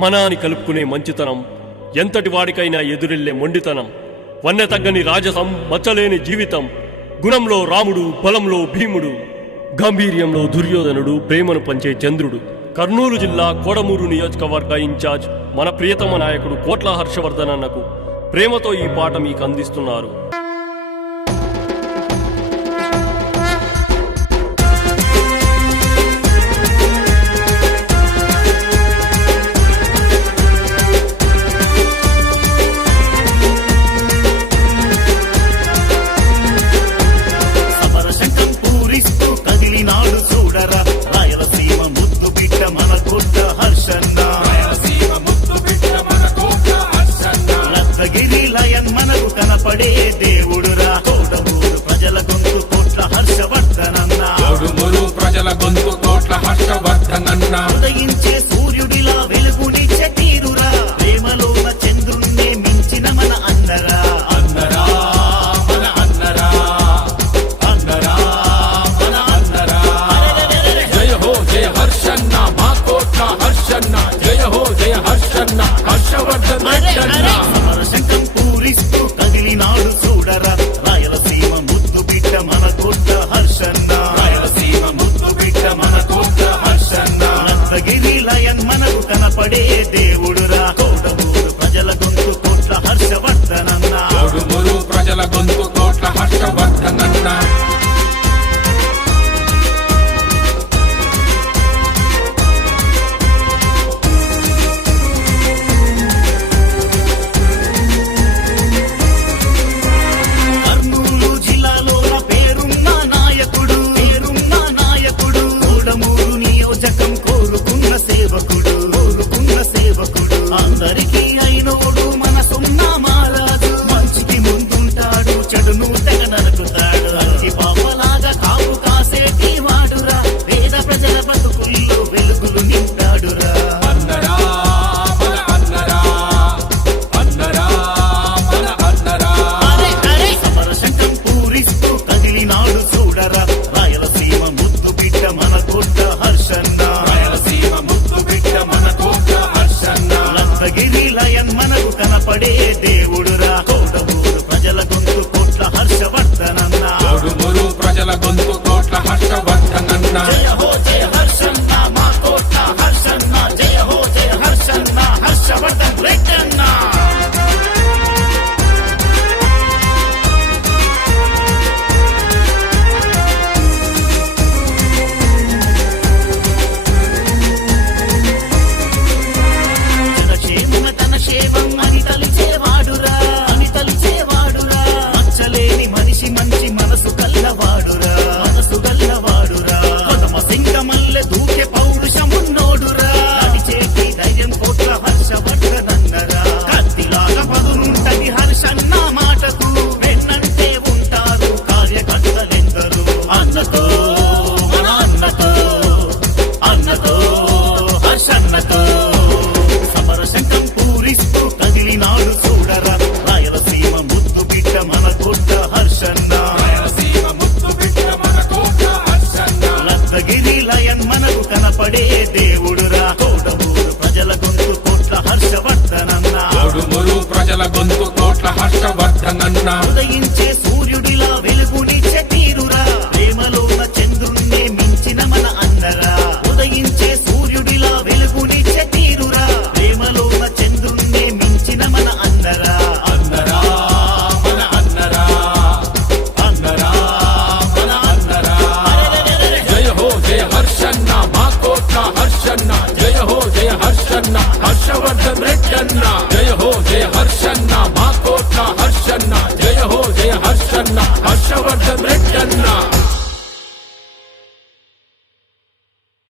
మనాని కలుపుకునే మంచితనం, ఎంతటి వాడికైనా ఎదురెళ్లే మొండితనం, వన్నె తగ్గని రాజసం, మచ్చలేని జీవితం, గుణంలో రాముడు, బలంలో భీముడు, గాంభీర్యంలో దుర్యోధనుడు, ప్రేమను పంచే చంద్రుడు. కర్నూలు జిల్లా కోడమూరు నియోజకవర్గ ఇన్ఛార్జ్ మన ప్రియతమ నాయకుడు కోట్ల హర్షవర్ధన్ అన్నకు ప్రేమతో ఈ పాట మీకు అందిస్తున్నారు. కనపడే దేవుడురా కోడమూరు ప్రజల గొంతు కోట్ల హర్షవర్ధనన్న, కోడమూరు ప్రజల గొంతు కోట్ల హర్షవర్ధనన్న, ఉదయించే సూర్యుడిలా వెలుగునిచ్చే తీరురా, ప్రేమలోన చంద్రుణ్ణే మించిన మన అన్నరా. అన్నరా మన అన్నరా, అన్నరా మన అన్నరా. జయ హో జయ హర్షన్న మా కోట్ల హర్షన్న, జయ హో జయ హర్షన్న హర్షవర్ధన్ రెడ్డన్న. సమరశంఖం పూరిస్తూ కదిలినాడు చూడరా రాయలసీమ ముద్దు బిడ్డ మన కోట్ల హర్షన్న, రాయలసీమ ముద్దు బిడ్డ మన కోట్ల హర్షన్న. రత్నగిరి లయన్ మనకు కనపడే దేవుడురా కోడమూరు ప్రజల గొంతు కోట్ల హర్షవర్ధనన్న, కోడమూరు ప్రజల గొంతు కోట్ల హర్షవర్ధనన్న. అందరికీ అయినోడు మనసున్న మారాజు, మంచికి ముందుంటాడు చెడును తెగ నరుకుతాడు, అతి పాపలాగా కాపు కాసేటి వాడురా, పేద ప్రజల బతుకుల్లో వెలుగులు నింపాడురా. అన్నరా మన అన్నరా, అన్నరా మన అన్నరా. సమరశంఖం పూరిస్తూ కదిలినాడు చూడరా రాయలసీమ ముద్దు బిడ్డ మన కోట్ల హర్షన్న, రాయలసీమ ముద్దు బిడ్డ మన కోట్ల హర్షన్న. రత్నగిరి లయన్ మనకు కనపడే దేవుడురా కోడమూరు ప్రజల గొంతు కోట్ల హర్షవర్ధనన్న, కోడమూరు ప్రజల గొంతు కోట్ల హర్షవర్ధనన్న. జయ హో జయ హర్షన్న మా కోట్ల హర్షన్న, జయ హో జయ హర్షన్న హర్షవర్ధన్ రెడ్డన్న. క్షేమం అని తలిచేవాడురా, అని తలిచేవాడురా, మచ్చలేని మనిషి మంచి మనసు గల్లవాడురా, మనసు గల్లవాడురా, పదమ సింగమల్లె దూకే పౌరుషమున్నోడురా, నడిచేటి ధైర్యం కోట్ల హర్షవర్ధనన్నరా, కత్తిలాగా పదునుంటది హర్షన్న మాటకు, వెన్నంటే ఉంటారు కార్యకర్తలెందరూ, అన్నతో మన అన్నతో, అన్నతో హర్షన్నతో. సమరశంఖం పూరిస్తూ కదిలినాడు చూడరా రాయలసీమ ముద్దు బిడ్డ మన కోట్ల హర్షన్న, రాయలసీమ ముద్దు బిడ్డ మన కోట్ల హర్షన్న. రత్నగిరి లయన్ మనకు కనపడే దేవుడురా కోడమూరు ప్రజల గొంతు కోట్ల హర్షవర్ధనన్న, కోడమూరు ప్రజల గొంతు కోట్ల హర్షవర్ధనన్న. ఉదయించే సూర్యుడిలా వెలుగునిచ్చే తీరురా, ప్రేమలోన చంద్రుణ్ణే మించిన మన అన్నరా, ఉదయించే సూర్యుడిలా వెలుగునిచ్చే తీరురా, ప్రేమలోన చంద్రుణ్ణే మించిన మన అన్నరా. అన్నరా మన అన్నరా, అన్నరా మన అన్నరా. జయ హో జయ హర్షన్న మా కోట్ల హర్షన్న, జయ హో జయ హర్షన్న హర్షవర్ధన్ రెడ్డన్న. జయ హో జయ హర్షన్న మా కోట్ల హర్షన్న, జయ హో జయ హర్షన్న హర్షవర్ధన్